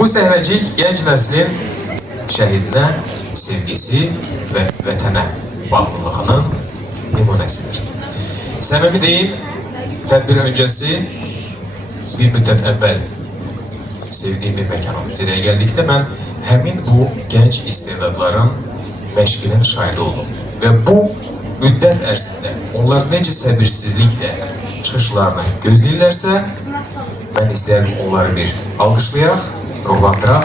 Bu səhnəcik gənc nəslin şəhidinə sevgisi və vətənə bağlılığının nümunəsidir. Səbəbi deyim, tədbir öncəsi bir müddət əvvəl sevdiyim bir məkana zirəyə gəldikdə mən həmin bu gənc istedadların məşqinin şahidi oldum. Və bu müddət ərzində onlar necə səbirsizliklə çıxışlarını gözləyirlərsə, mən istəyərdim onları bir alqışlayaq, ruhlandıraq.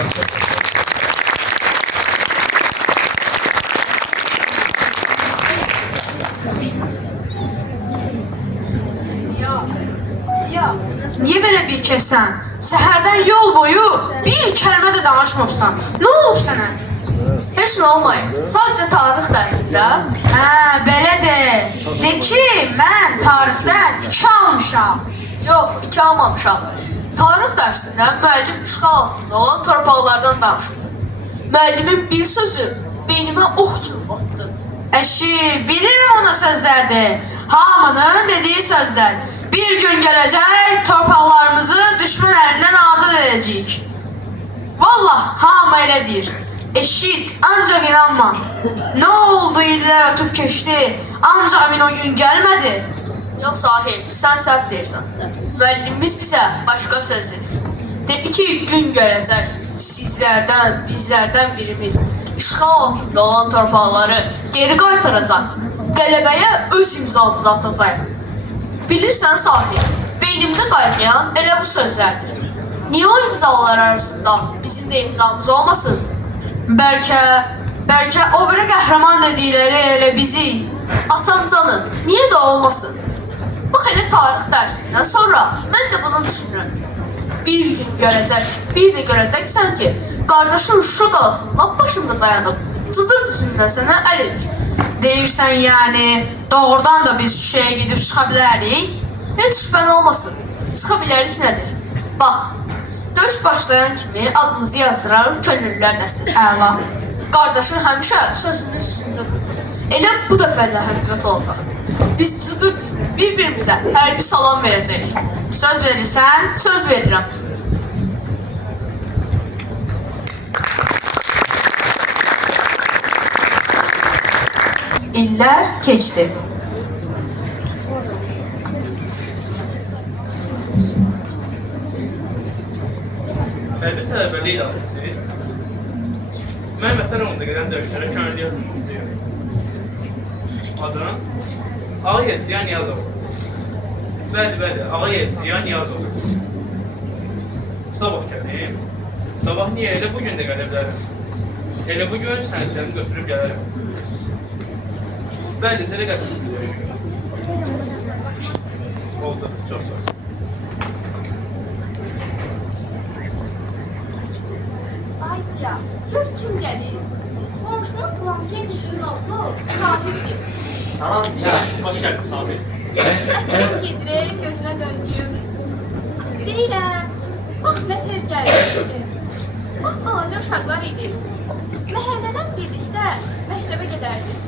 Niyə belə bir kəsən? Səhərdən yol boyu bir kəlmə də danışmamısan. Nə olub sənə? Heç nə olmayın. Sadəcə tarix dərsində. Belədir. De ki, mən tarixdən 2 almışam. Yox, 2 almamışam. Tarix dərsində müəllim işğal altında olan torpaqlardan danışır. Müəllimin bir sözü beynimə ox kimi batdı. Əşi, bilirim ona sözlərdir. Hamının dediyi sözlər. Bir gün gələcək, torpaqlarımızı düşmən əlindən azad edəcəyik. Vallah, hamı elə deyir. Eşit, ancaq inanma. Nə oldu, illər ötüb keçdi, ancaq min o gün gəlmədi. Yox sahib, sən səhv deyirsən. Müəllimimiz bizə başqa söz dedi. Dedi ki, gün gələcək, sizlərdən, bizlərdən birimiz işğal altında olan torpaqları geri qaytaracaq. Qələbəyə öz imzamızı atacaq. Bilirsən sahib, beynimdə qaynayan elə bu sözlərdir. Niyə o imzalar arasında bizim də imzamız olmasın? Bəlkə o biri qəhrəman dedikləri elə bizi. Atamcanı, niyə də olmasın? Bax, elə tarix dərsindən sonra mən də bunu düşünürəm. Bir gün gələcək, bir də görəcəksən ki, qardaşın Şuşa qalasının lap başında dayanıb, cıdır düzündən sənə əl edir. Deyirsən yəni, doğrudan da biz Şuşaya gedib çıxa bilərik? Heç şübhən olmasın, çıxa bilərik nədir? Bax, döyüş başlayan kimi adımızı yazdırar könüllülər dəstəsi. Əla. Qardaşın həmişə sözünün üstündədir. Elə bu dəfə də həqiqət olacaq. Biz cıdır düzünü bir-birimizə hərbi salam verəcəyik. Söz verirsən? Söz verirəm. İllər keçdi. Hərbi sələbəli idarə istəyir. Mən məsələn gedən döyüşlərə könüllü yazılmaq istəyirəm. Adın? Ağayev Ziya Niyazov. Bəli, Ağayev Ziya Niyazov. Sabah gəlim. Sabah niyə? Elə bugün də gələ bilərəm. Elə bugün sənədlərimi götürüb gələrəm. Bəli, sənə qəsəm istəyirəm. Oldu, çox sağ ol. Ay Ziya, gör kim gəlir? Qonşumuz Qılamsiyyə Kişinin oğlu Sahibdir. Salam Ziya, hoş gəldin Sahib. Əsr gedirək, gözünə döndüyüm. Deyirəm, bax nə tez gəlirdi. Bax balaca uşaqlar idi. Məhəllədən birlikdə məktəbə gedərdik.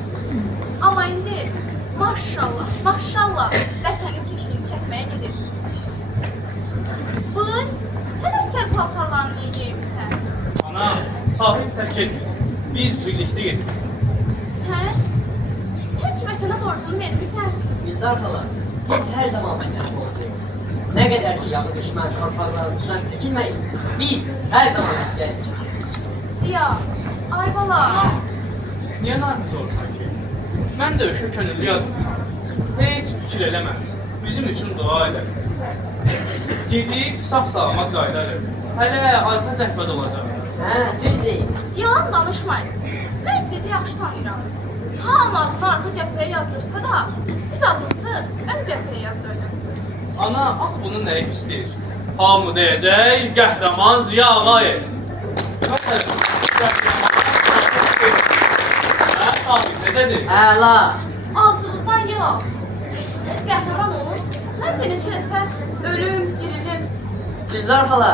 Amma indi maşallah vətənin keşiyini çəkməyə gedir. Bıy, sən əskər paltarlarını necəyimsən? Ana, Sahib tərk etmir. Biz birlikdə gedik. Sən ki vətənə borcunu vermirsən? Gülzar xala, biz hər zaman vətənə borcluyuq. Nə qədər ki yağı düşmən torpaqlarımızdan çəkinməyin, biz hər zaman əskərik. Ziya, ay bala. Niyə narahat olursan ki? Mən də üşür könüllü yazmışam. Heç fikir eləmə. Bizim üçün dua edər. Gedib sağ-salamat qayıdarıq. Hələ arxa cəhbədə olacaq. Düz deyil. Yalan danışmayın. Mən sizi yaxşı tanıyıram. Hamı adını arxa cəbhəyə yazdırsa da, siz adınızı ön cəbhəyə yazdıracaqsınız. Ana, bunu nəyə istəyir? Hamı deyəcək, qəhrəman Ziya Ağayev. Məsələn, Sahib, necədir? Əla. Ağzınızdan yox. Siz qəhrəman olun, mən də neçə dəfə ölüm, dirilim. Gülzar xala,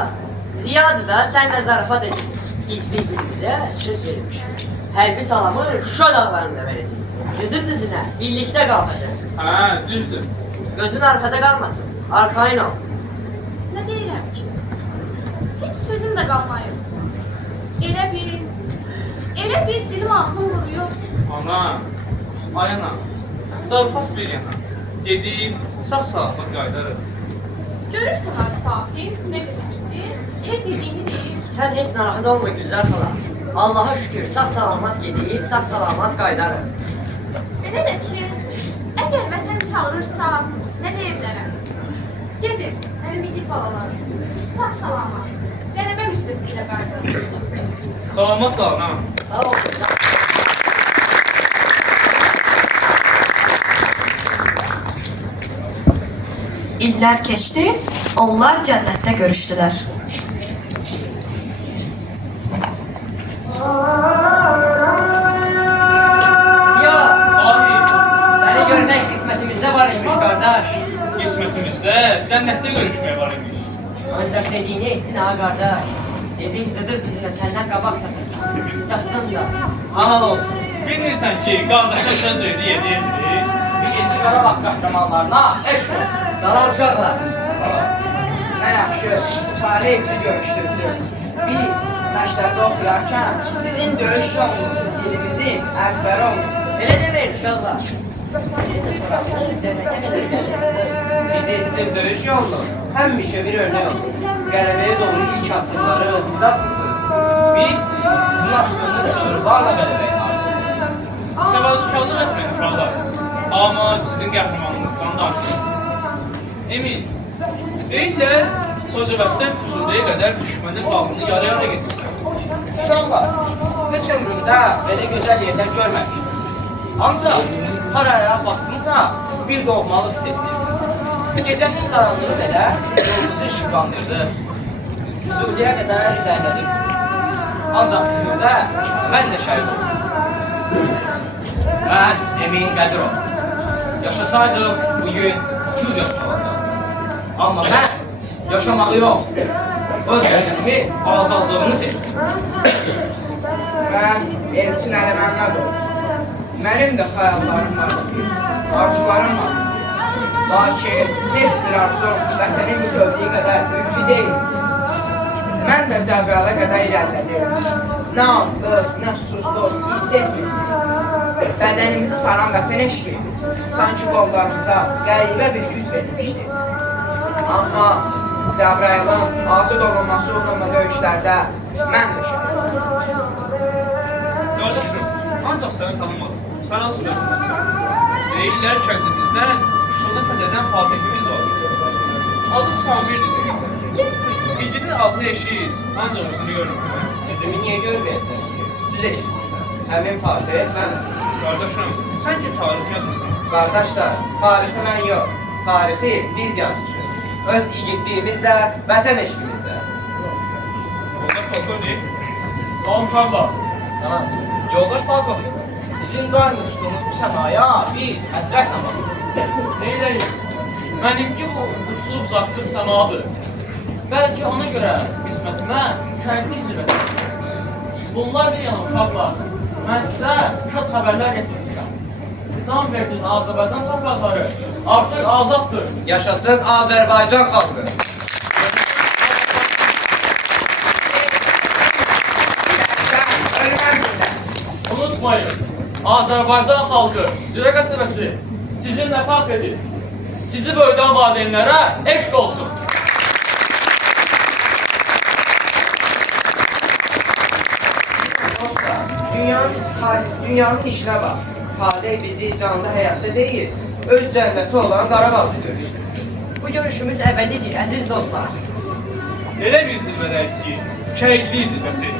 Ziyadır da sənlə zarafat edin. Biz bir-birimizə söz vermişik. Hərbi salamı Şuşa dağlarında verəcək. Cıdır düzünə birlikdə qalacaq. Düzdür. Gözün arkada qalmasın, arxayın ol. Nə deyirəm ki? Heç sözüm də qalmayıb. Elə bir dilim ağzım vuruyor. Ana, ay ana, zarafat bir yana. Gedib, sağ-salamat qaydarıq. Görürsən abi Safir, nə qədərdir? Elə dediyini deyir. Sen heç narahat olma güzel hala. Allah'a şükür sağ salamat gedib, sağ salamat qaydarıq. Elə də ki, əgər vətən çağırırsa, nə deyə bilərəm? Gedin, mənim igid balalarım. Sağ salamat. Qələbə müjdəsi ilə qayıdın. Salamat da ana. Sağ ol. İllər keçdi, onlar cənnətdə görüşdülər. Ya, Sahib, seni görmek kısmetimizde var imiş kardeş. qismətimizdə cənnətdə görüşməyə var imiş. Ancak dediğini ettin ha kardeş. Dedin zıdır düzüne senden kabak sakızsın. Çaktın da. Halal olsun. Bilirsən ki, qardaşa söz verdi, yediyəcək. Birinci Qarabağ qəhrəmanlarına eşq olsun. Salam uşaqlar. Nə yaxşı, Salih bizi görüşdürdü. Biz məktəbdə oxuyarkən sizin döyüş yolunuz dilimizin əzbəri oldu. Elə demeyin uşaqlar. Sizin de sorarsanız cennete kadar gelirsiniz. Bizi sizin döyüş yolunuz həmişə bir örnek oldu. Qələbəyə doğru ilk addımları siz atmışsınız. Biz sizin açdığınız çığırlarla qələbəyə aldık. Təvəzzükarlıq etməyin uşaqlar. Amma sizin qəhrəmanlığınızdan daşıyın. Emin, deyirlər, o cəvətdən Füzuliyə qədər düşmənin bağını yarı-yarı getirsən. Uşaqlar, heç ömrümdə belə gözəl yerlər görməmişdim. Ancaq haraya bastımsa bir doğmalıq hiss etdim. Gecənin qaranlığı belə yolumuzu işıqlandırdı. Füzuliyə qədər ilerledim. Ancaq Füzulidə mən də şəhid oldum. Mən Emin Qədirov. Yaşasaydım bugün 30 yaşında olacaqdım. Amma mən yaşamağı yox, öz qəlbimi azadlığını seçdim. Mən Elçin Əli Məmmədov. Mənim də xəyallarım var, arzularım var. Lakin heç bir arzu vətənin bütövlüyü qədər ülkü deyil. Mən də Cəbrayıla qədər irəlilədim. Nə ansız, nə susuzluq hiss etmirdim. Bədənimizi saran vətən eşqi sanki qollarımıza qəribə bir güc vermişdi. Amma Cəbrayılın azad olunması uğrunda döyüşlərdə mən də şəhid oldum. Qardaşım, ancaq səni tanımadım. Sən hansı dövründəsən? Deyirlər kəndimizdə Şuşada fəthədən Fatihimiz var. Adı Samirdir deyirlər. İlginin adını eşiyiz, ancaq özünü görmürlər. Sözümü niyə görməyəsən ki? Düz eşitmişsən. Həmin Fatih mənim. Qardaşım, sən ki tarix yazırsan. Qardaşlar, tarixi mən yox. Tarixi biz yazmışıq. Öz igidliyimizlə, vətən eşqimizlə. Yoldaş polkovnik. Salam uşaqlar. Sana, yoldaş polkovnik, sizin dayanmışlığınız bu sənaya biz həsrətlə baxırıq. Neyləyim? Mənimki bu uçsuz bucaqsız səmadır. Bəlkə ona görə qismətimə şəhidlik zirvədir. Bunlar bir yana uşaqlar. Mən sizə şad xəbərlər getirmişəm. Can verdiniz Azərbaycan torpaqları artıq azaddır. Yaşasın Azərbaycan xalqı. Unutmayın, Azərbaycan xalqı Zirə qəsəbəsi sizinlə fəxr edir. Sizi böyüdən valideynlərə eşq olsun. Dostlar, dünyanın işine bak. Talih bizi canlı hayatta değil, öz cənnəti olan Qarabağda görüşdü. Bu görüşümüz əbədidir əziz dostlar. Elə bir zirvədəyik ki, şəhidlik zirvəsi.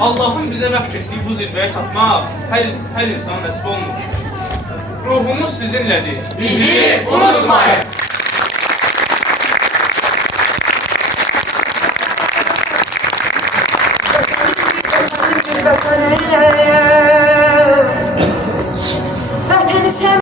Allahın bizə bəxş etdiyi bu zirvəyə çatmaq hər insan nəsib olmur. Ruhumuz sizinlədir. Bizi unutmayın.